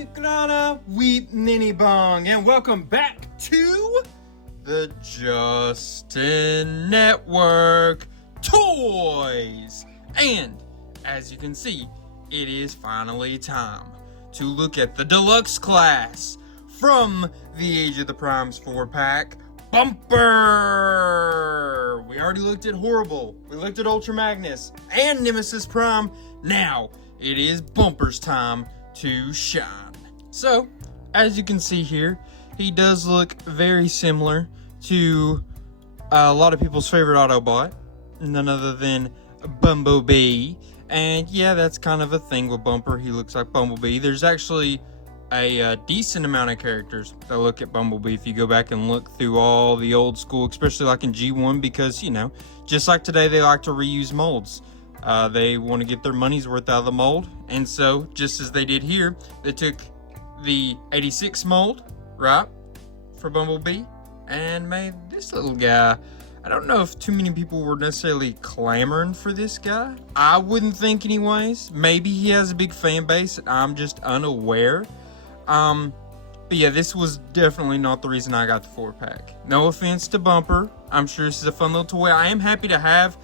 Wikrana Weep Ninny Bong, and welcome back to the Justin Network Toys. And as you can see, it is finally time to look at the deluxe class from the Age of the Primes 4-pack Bumper. We already looked at Horri-Bull, we looked at Ultra Magnus and Nemesis Prime. Now it is Bumper's time to shine. So, as you can see here, he does look very similar to a lot of people's favorite Autobot, none other than Bumblebee. And yeah, that's kind of a thing with Bumper. He looks like Bumblebee. There's actually a decent amount of characters that look at Bumblebee if you go back and look through all the old school, especially like in G1, because, you know, just like today, they like to reuse molds. They want to get their money's worth out of the mold, and so just as they did here, they took the 86 mold, right, for Bumblebee, and made this little guy. I don't know if too many people were necessarily clamoring for this guy. I wouldn't think anyways. Maybe he has a big fan base, I'm just unaware. But yeah, this was definitely not the reason I got the 4-pack. No offense to Bumper. I'm sure this is a fun little toy. I am happy to have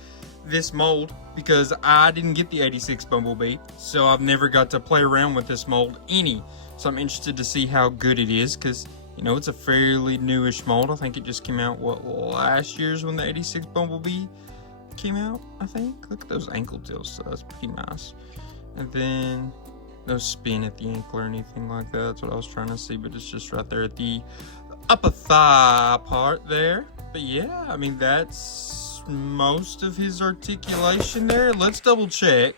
this mold because I didn't get the 86 Bumblebee, so I've never got to play around with this mold any. So I'm interested to see how good it is because, you know, it's a fairly newish mold. I think it just came out, what, last year's when the 86 Bumblebee came out, I think. Look at those ankle tilts, so that's pretty nice. And then no spin at the ankle or anything like that. That's what I was trying to see, but it's just right there at the upper thigh part there. But yeah, I mean, that's most of his articulation there. Let's double check.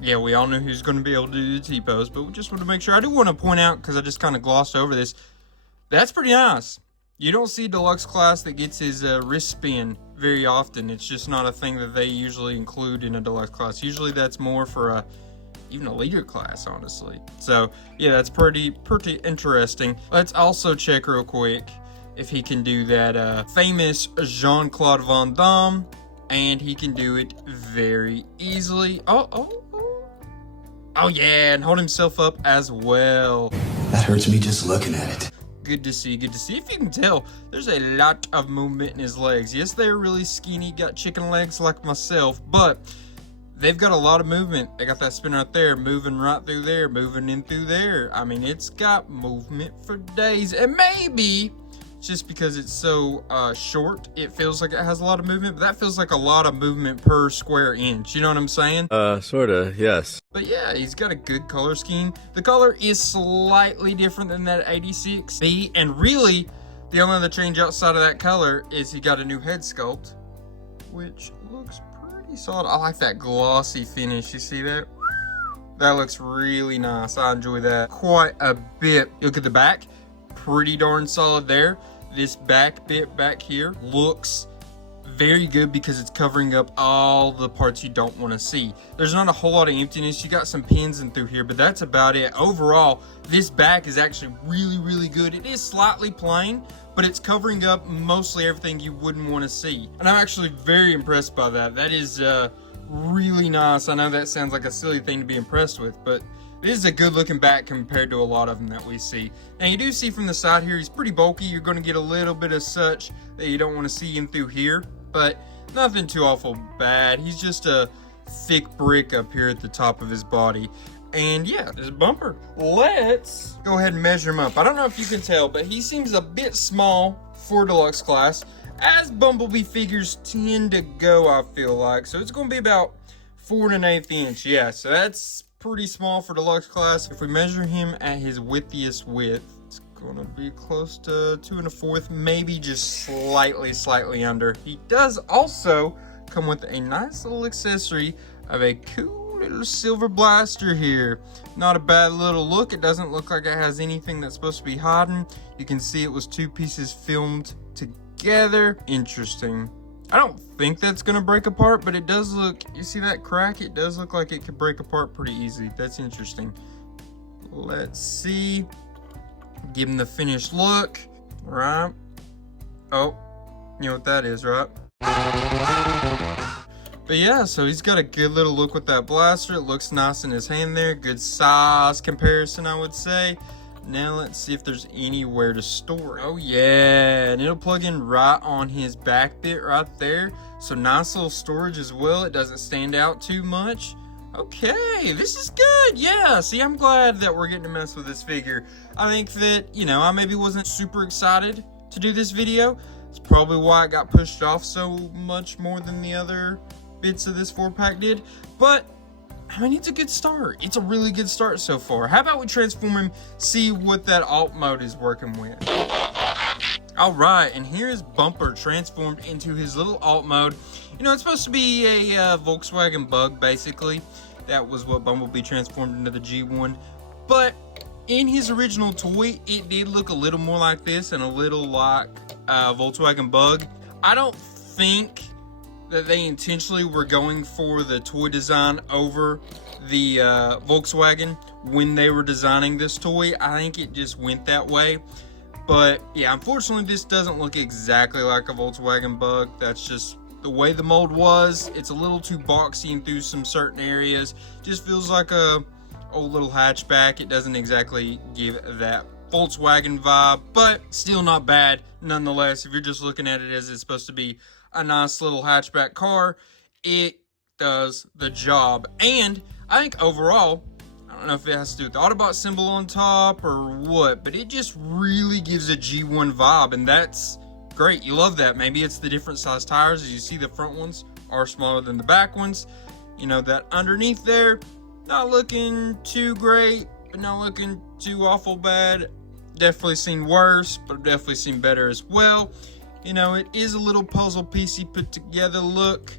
Yeah, we all knew he was going to be able to do the T-pose, but we just want to make sure. I do want to point out, because I just kind of glossed over this, that's pretty nice. You don't see a deluxe class that gets his wrist spin very often. It's just not a thing that they usually include in a deluxe class. Usually that's more for even a leader class, honestly. So yeah, that's pretty interesting. Let's also check real quick if he can do that famous Jean-Claude Van Damme, and he can do it very easily. Oh yeah, and hold himself up as well. That hurts me just looking at it. Good to see, good to see. If you can tell, there's a lot of movement in his legs. Yes, they're really skinny, got chicken legs like myself, but they've got a lot of movement. They got that spin right there, moving right through there, moving in through there. I mean, it's got movement for days. And maybe just because it's so short, it feels like it has a lot of movement, but that feels like a lot of movement per square inch. You know what I'm saying? Sorta, yes. But yeah, he's got a good color scheme. The color is slightly different than that 86B, and really, the only other change outside of that color is he got a new head sculpt, which looks pretty solid. I like that glossy finish. You see that? That looks really nice. I enjoy that quite a bit. Look at the back. Pretty darn solid there. This back bit back here looks very good because it's covering up all the parts you don't want to see. There's not a whole lot of emptiness. You got some pins in through here, but that's about it. Overall, this back is actually really good. It is slightly plain, but it's covering up mostly everything you wouldn't want to see. And I'm actually very impressed by that. That is really nice. I know that sounds like a silly thing to be impressed with, but this is a good looking back compared to a lot of them that we see. Now you do see from the side here, he's pretty bulky. You're going to get a little bit of such that you don't want to see in through here, but nothing too awful bad. He's just a thick brick up here at the top of his body. And yeah, there's a Bumper. Let's go ahead and measure him up. I don't know if you can tell, but he seems a bit small for deluxe class, as Bumblebee figures tend to go, I feel like. So it's going to be about 4 1/8 inch. Yeah, so that's pretty small for deluxe class. If we measure him at his widthiest width, it's gonna be close to 2 1/4, maybe just slightly under. He does also come with a nice little accessory of a cool little silver blaster here. Not a bad little look. It doesn't look like it has anything that's supposed to be hiding. You can see it was 2 pieces filmed together. Interesting. I don't think that's gonna break apart, but it does look, you see that crack? It does look like it could break apart pretty easy. That's interesting. Let's see. Give him the finished look. Right. Oh, you know what that is, right? But yeah, so he's got a good little look with that blaster. It looks nice in his hand there. Good size comparison, I would say. Now let's see if there's anywhere to store it. Oh yeah, and it'll plug in right on his back bit right there. So nice little storage as well. It doesn't stand out too much. Okay, this is good. Yeah, see, I'm glad that we're getting to mess with this figure. I think that, you know, I maybe wasn't super excited to do this video. It's probably why it got pushed off so much more than the other bits of this 4-pack did. But I mean, it's a good start. It's a really good start so far. How about we transform him, see what that alt mode is working with. All right, and here is Bumper transformed into his little alt mode. You know, it's supposed to be a Volkswagen Bug, basically. That was what Bumblebee transformed into the G1. But in his original toy, it did look a little more like this and a little like Volkswagen Bug. I don't think that they intentionally were going for the toy design over the Volkswagen when they were designing this toy. I think it just went that way. But yeah, unfortunately, this doesn't look exactly like a Volkswagen Bug. That's just the way the mold was. It's a little too boxy and through some certain areas. Just feels like a old little hatchback. It doesn't exactly give that Volkswagen vibe, but still not bad nonetheless. If you're just looking at it as it's supposed to be a nice little hatchback car, it does the job. And I think overall, I don't know if it has to do with the Autobot symbol on top or what, but it just really gives a G1 vibe, and that's great. You love that. Maybe it's the different size tires. As you see, the front ones are smaller than the back ones. You know, that underneath there, not looking too great, but not looking too awful bad. Definitely seen worse, but definitely seen better as well. You know, it is a little puzzle piecey put together look,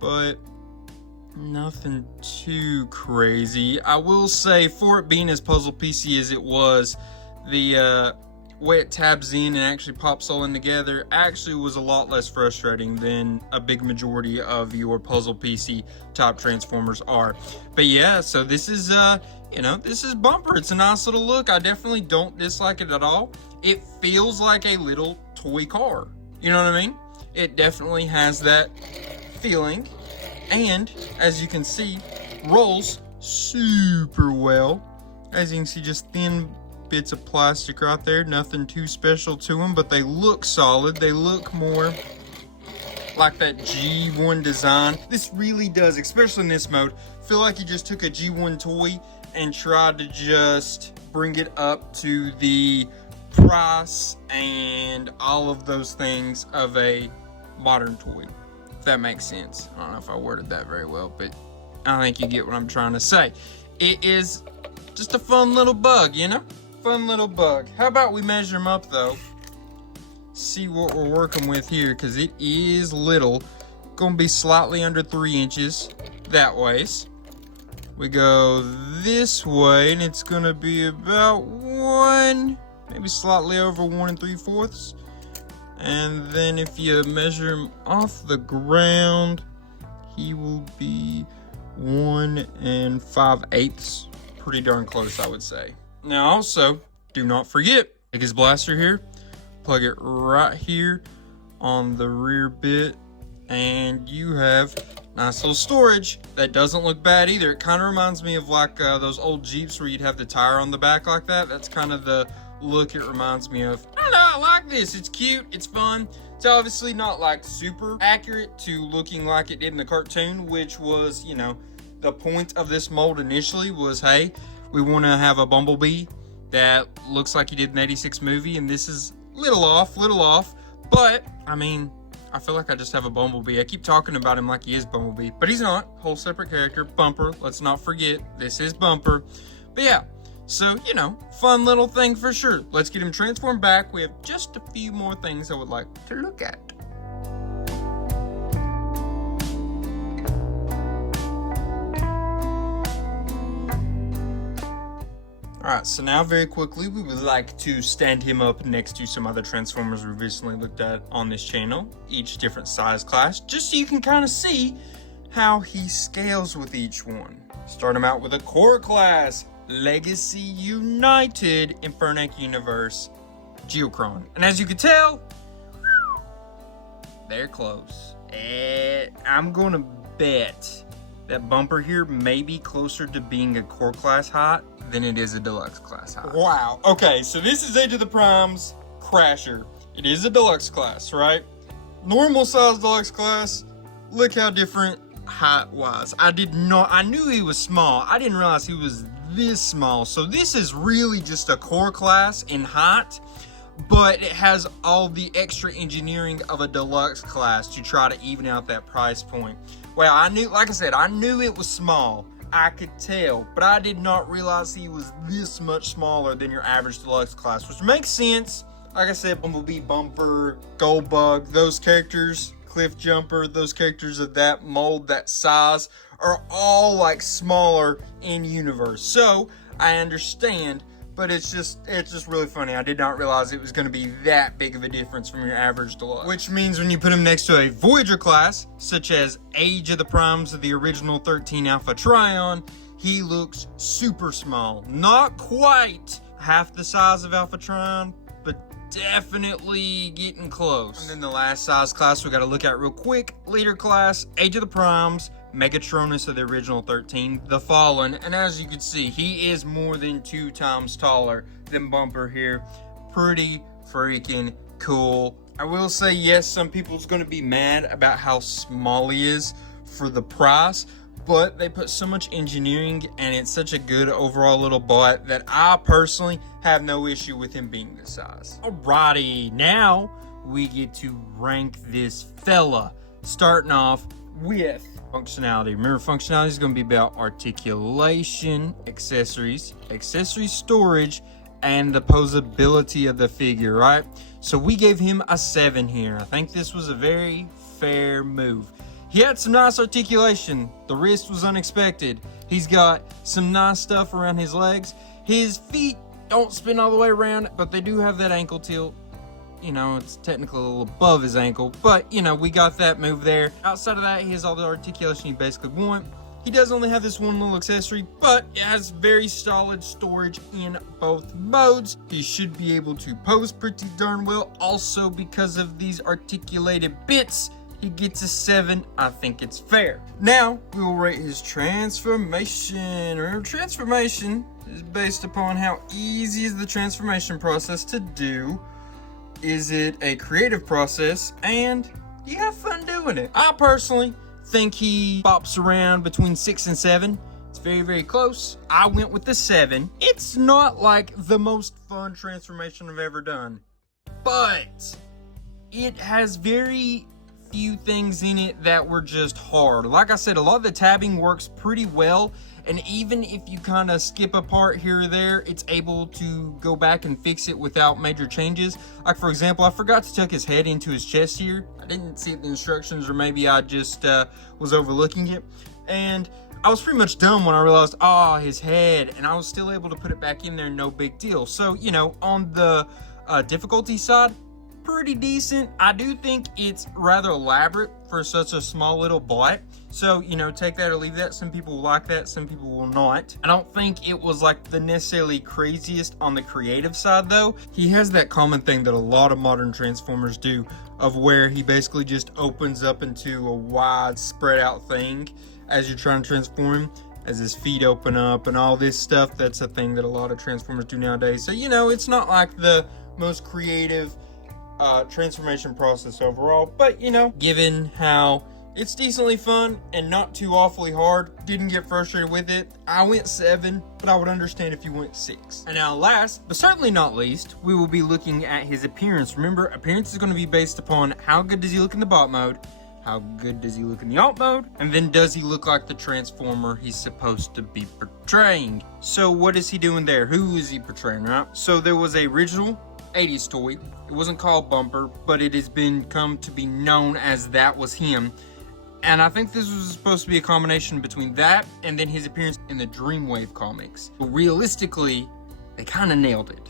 but nothing too crazy. I will say, for it being as puzzle piecey as it was, the way it tabs in and actually pops all in together actually was a lot less frustrating than a big majority of your puzzle piecey type Transformers are. But yeah, so this is you know, this is Bumper. It's a nice little look. I definitely don't dislike it at all. It feels like a little toy car. You know what I mean? It definitely has that feeling. And as you can see, rolls super well. As you can see, just thin bits of plastic right there. Nothing too special to them, but they look solid. They look more like that G1 design. This really does, especially in this mode, feel like you just took a G1 toy and tried to just bring it up to the price and all of those things of a modern toy, if that makes sense. I don't know if I worded that very well, but I think you get what I'm trying to say. It is just a fun little bug, you know? Fun little bug. How about we measure him up though? See what we're working with here, because it is little. Gonna be slightly under 3 inches that ways. We go this way and it's gonna be about 1, maybe slightly over 1 3/4. And then if you measure him off the ground, he will be 1 5/8. Pretty darn close, I would say. Now also, do not forget, take his blaster here, plug it right here on the rear bit, and you have nice little storage that doesn't look bad either. It kind of reminds me of like those old Jeeps where you'd have the tire on the back like that. That's kind of the look it reminds me of. I don't know, I like this. It's cute, it's fun. It's obviously not like super accurate to looking like it did in the cartoon, which was, you know, the point of this mold initially was, hey, we want to have a Bumblebee that looks like he did in the 86 movie, and this is little off, but I mean, I feel like I just have a Bumblebee. I keep talking about him like he is Bumblebee, but he's not. Whole separate character. Bumper, let's not forget, this is Bumper. But yeah, so, you know, fun little thing for sure. Let's get him transformed back. We have just a few more things I would like to look at. Alright, so now very quickly, we would like to stand him up next to some other Transformers we've recently looked at on this channel, each different size class, just so you can kind of see how he scales with each one. Start him out with a core class, Legacy United Infernac Universe Geocron. And as you can tell, they're close. I'm gonna bet that bumper here may be closer to being a core class height than it is a deluxe class height. Wow. Okay, so this is Age of the Prime's Crasher. It is a deluxe class, right? Normal size deluxe class. Look how different height wise. I knew he was small. I didn't realize he was this small. So this is really just a core class in height, but it has all the extra engineering of a deluxe class to try to even out that price point. Well, like I said, I knew it was small. I could tell, but I did not realize he was this much smaller than your average deluxe class, which makes sense. Like I said, Bumblebee, Bumper, Goldbug, those characters, Cliff Jumper, those characters of that mold, that size, are all like smaller in universe. So I understand, but it's just really funny. I did not realize it was going to be that big of a difference from your average deluxe. Which means when you put him next to a Voyager class, such as Age of the Primes of the original 13 Alpha Trion, he looks super small. Not quite half the size of Alpha Trion, but definitely getting close. And then the last size class we got to look at real quick, Leader class, Age of the Primes, Megatronus of the original 13, the Fallen, and as you can see, he is more than 2 times taller than Bumper here. Pretty freaking cool. I will say, yes, some people's going to be mad about how small he is for the price, but they put so much engineering and it's such a good overall little bot that I personally have no issue with him being this size. Alrighty, now we get to rank this fella, starting off with functionality. Remember, functionality is going to be about articulation, accessories storage, and the posability of the figure, right? So we gave him a 7 here. I think this was a very fair move. He had some nice articulation. The wrist was unexpected. He's got some nice stuff around his legs. His feet don't spin all the way around, but they do have that ankle tilt. You know, it's technically a little above his ankle, but, you know, we got that move there. Outside of that, he has all the articulation you basically want. He does only have this one little accessory, but it has very solid storage in both modes. He should be able to pose pretty darn well. Also, because of these articulated bits, he gets a 7. I think it's fair. Now, we will rate his transformation. Remember, transformation is based upon how easy is the transformation process to do. Is it a creative process, and you have fun doing it? I personally think he bops around between 6 and 7. It's very, very close. I went with the 7. It's not like the most fun transformation I've ever done, but it has very few things in it that were just hard. Like I said, a lot of the tabbing works pretty well, and even if you kind of skip a part here or there, it's able to go back and fix it without major changes. Like, for example, I forgot to tuck his head into his chest here. I didn't see it in the instructions, or maybe I just was overlooking it, and I was pretty much done when I realized, his head, and I was still able to put it back in there, no big deal. So, you know, on the difficulty side, pretty decent. I do think it's rather elaborate for such a small little bot. So, you know, take that or leave that. Some people will like that, some people will not. I don't think it was like the necessarily craziest on the creative side though. He has that common thing that a lot of modern Transformers do, of where he basically just opens up into a wide spread out thing as you're trying to transform him, as his feet open up and all this stuff. That's a thing that a lot of Transformers do nowadays. So, you know, it's not like the most creative transformation process overall, but, you know, given how it's decently fun and not too awfully hard, didn't get frustrated with it, I went 7, but I would understand if you went 6. And now last, but certainly not least, we will be looking at his appearance. Remember, appearance is going to be based upon how good does he look in the bot mode, how good does he look in the alt mode, and then does he look like the Transformer he's supposed to be portraying. So what is he doing there? Who is he portraying, right? So there was a original 80s toy. It wasn't called Bumper, but it has come to be known as that was him. And I think this was supposed to be a combination between that and then his appearance in the Dreamwave comics. But realistically, they kind of nailed it.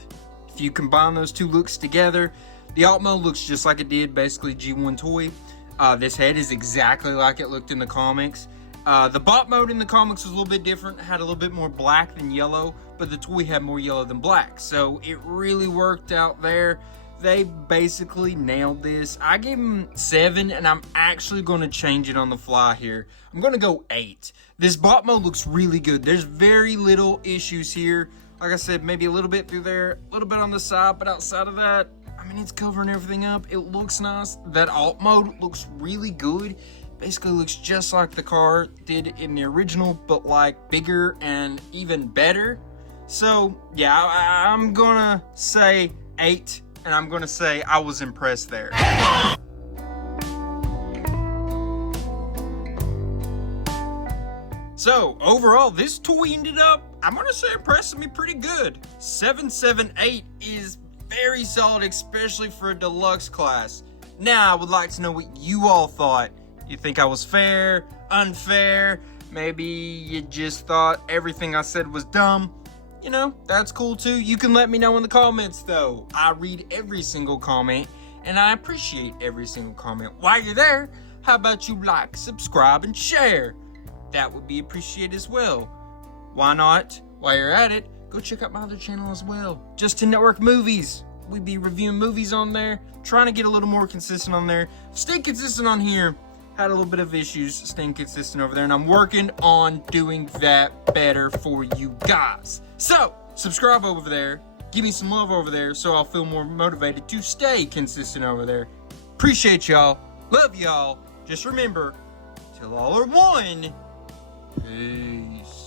If you combine those two looks together, the alt mode looks just like it did, basically G1 toy. This head is exactly like it looked in the comics. The bot mode in the comics was a little bit different, had a little bit more black than yellow, but the toy had more yellow than black. So it really worked out there. They basically nailed this. I gave them 7, and I'm actually going to change it on the fly here. I'm going to go 8. This bot mode looks really good. There's very little issues here. Like I said, maybe a little bit through there, a little bit on the side, but outside of that, I mean, it's covering everything up. It looks nice. That alt mode looks really good. Basically looks just like the car did in the original, but like bigger and even better. So yeah, I'm gonna say 8, and I'm gonna say I was impressed there. So overall, this toy ended up, I'm gonna say, impressing me pretty good. 778 is very solid, especially for a deluxe class. Now, I would like to know what you all thought. You think I was fair, unfair? Maybe you just thought everything I said was dumb? You know, that's cool too. You can let me know in the comments though. I read every single comment, and I appreciate every single comment. While you're there, how about you like, subscribe, and share? That would be appreciated as well. Why not, while you're at it, go check out my other channel as well. Just to Network Movies. We be reviewing movies on there, trying to get a little more consistent on there. Stay consistent on here. Had a little bit of issues staying consistent over there, and I'm working on doing that better for you guys. So, subscribe over there. Give me some love over there so I'll feel more motivated to stay consistent over there. Appreciate y'all. Love y'all. Just remember, till all are one, peace.